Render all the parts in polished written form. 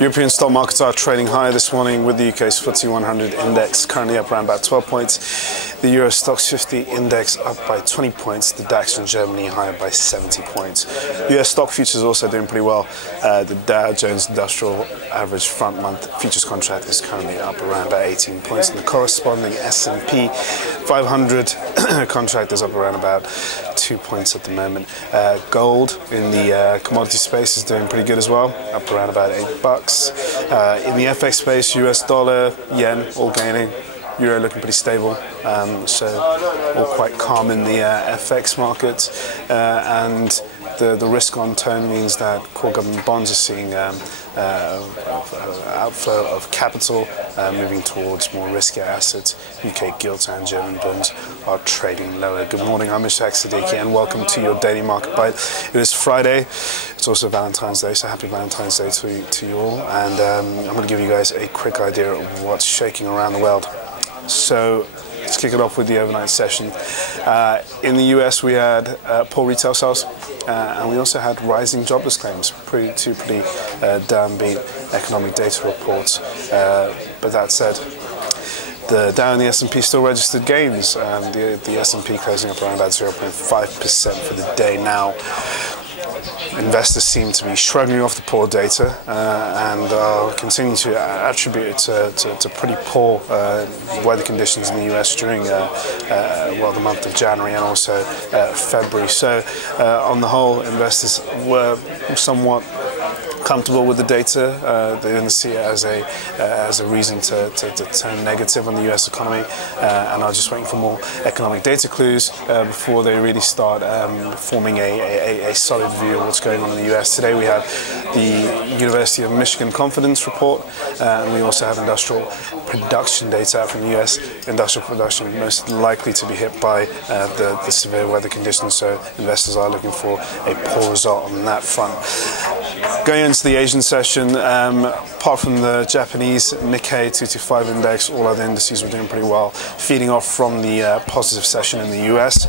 European stock markets are trading higher this morning, with the UK's FTSE 100 index currently up around about 12 points. The Euro Stoxx 50 index up by 20 points. The DAX in Germany higher by 70 points. US stock futures also doing pretty well. The Dow Jones Industrial Average front month futures contract is currently up around about 18 points. And the corresponding S&P 500 contract is up around about 2 points at the moment. Gold in the commodity space is doing pretty good as well, up around about $8. In the FX space, US dollar, yen, all gaining. Euro looking pretty stable, so all quite calm in the FX market, and the risk-on tone means that core government bonds are seeing outflow of capital, moving towards more riskier assets. UK gilts and German bonds are trading lower. Good morning, I'm Ishaq, Siddiqi, and welcome to your daily market bite. It is Friday. It's also Valentine's Day, so happy Valentine's Day to you all. And I'm going to give you guys a quick idea of what's shaking around the world. So let's kick it off with the overnight session. In the US, we had poor retail sales, and we also had rising jobless claims, two pretty downbeat economic data reports. But that said, the Dow and the S&P still registered gains. The S&P closing up around about 0.5% for the day now. Investors seem to be shrugging off the poor data and continue to attribute it to pretty poor weather conditions in the US during the month of January and also February. So on the whole, investors were somewhat comfortable with the data. They didn't see it as a reason to turn negative on the US economy, and are just waiting for more economic data clues before they really start forming a solid view of what's going on in the US. Today we have the University of Michigan confidence report, and we also have industrial production data from the US. Industrial production most likely to be hit by the severe weather conditions, so investors are looking for a poor result on that front. Going into the Asian session, apart from the Japanese Nikkei 225 index, all other indices were doing pretty well, feeding off from the positive session in the US.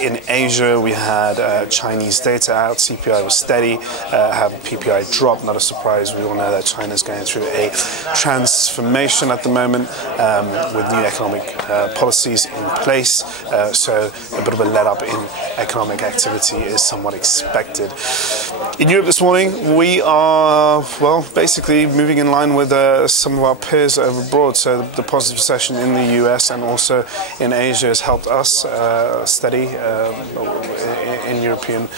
In Asia, we had Chinese data out. CPI was steady. Have PPI drop, not a surprise. We all know that China's going through a transformation at the moment with new economic policies in place. So a bit of a let-up in economic activity is somewhat expected. In Europe this morning, we are, well, basically moving in line with some of our peers over abroad. So the positive session in the US and also in Asia has helped us steady in European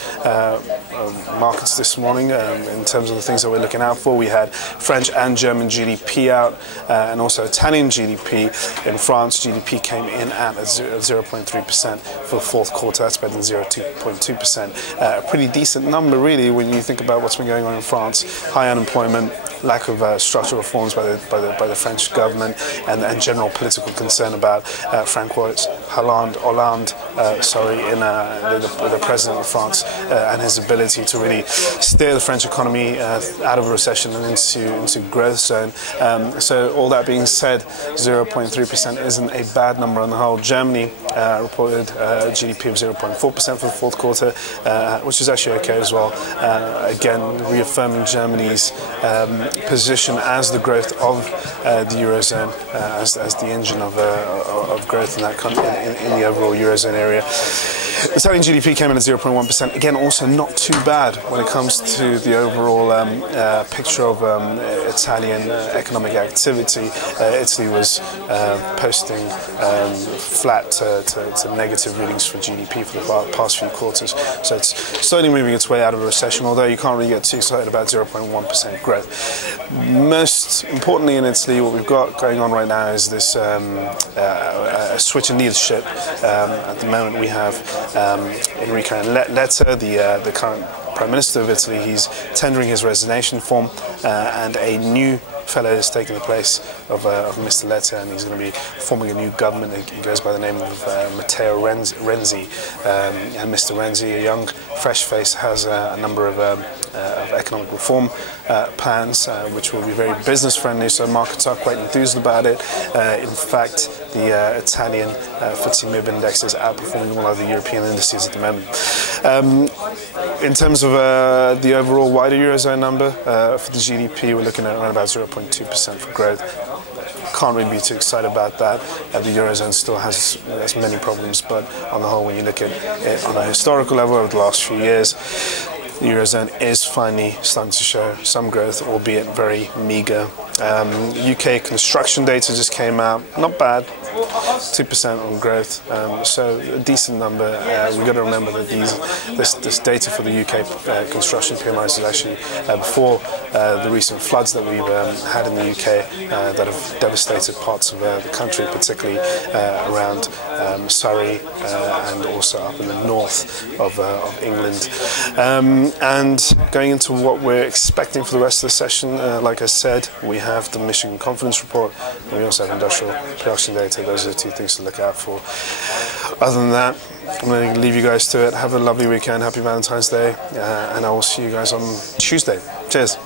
markets this morning. In terms of the things that we're looking out for, we had French and German GDP out, and also Italian GDP. In France, GDP came in at 0.3% for the fourth quarter. That's better than 0.2%. A pretty decent number, really, when you think about what's been going on in France. High unemployment, lack of structural reforms by the French government, and general political concern about François Hollande, the president of France, and his ability to really steer the French economy out of a recession and into growth zone. So all that being said, 0.3% isn't a bad number on the whole. Germany reported GDP of 0.4% for the fourth quarter, which is actually okay as well. Again, reaffirming Germany's position as the growth of the Eurozone, as the engine of growth in that country, in the overall Eurozone area. Italian GDP came in at 0.1%. Again, also not too bad when it comes to the overall picture of Italian economic activity. Italy was posting flat to negative readings for GDP for the past few quarters. So it's slowly moving its way out of a recession, although you can't really get too excited about 0.1% growth. Most importantly in Italy, what we've got going on right now is this a switch in leadership. At the moment we have Enrico Letta, the current Prime Minister of Italy. He's tendering his resignation form, and a new fellow is taking the place Mr. Letta, and he's going to be forming a new government. He goes by the name of Matteo Renzi, and Mr. Renzi, a young, fresh face, has a number of economic reform plans, which will be very business friendly. So markets are quite enthused about it. In fact, the Italian FTSE MIB index is outperforming all other European indices at the moment. In terms of the overall wider Eurozone number, for the GDP, we're looking at around about 0.2% for growth. Can't really be too excited about that. The Eurozone still has many problems, but on the whole, when you look at it on a historical level over the last few years, the Eurozone is finally starting to show some growth, albeit very meagre. UK construction data just came out, not bad, 2% on growth, so a decent number. We've got to remember that this data for the UK construction PMIs is actually before the recent floods that we've had in the UK that have devastated parts of the country, particularly around Surrey and also up in the north of England. And going into what we're expecting for the rest of the session, like I said, we have the Michigan Confidence Report, and we also have industrial production data. Those are the two things to look out for. Other than that, I'm going to leave you guys to it. Have a lovely weekend. Happy Valentine's Day, and I will see you guys on Tuesday. Cheers.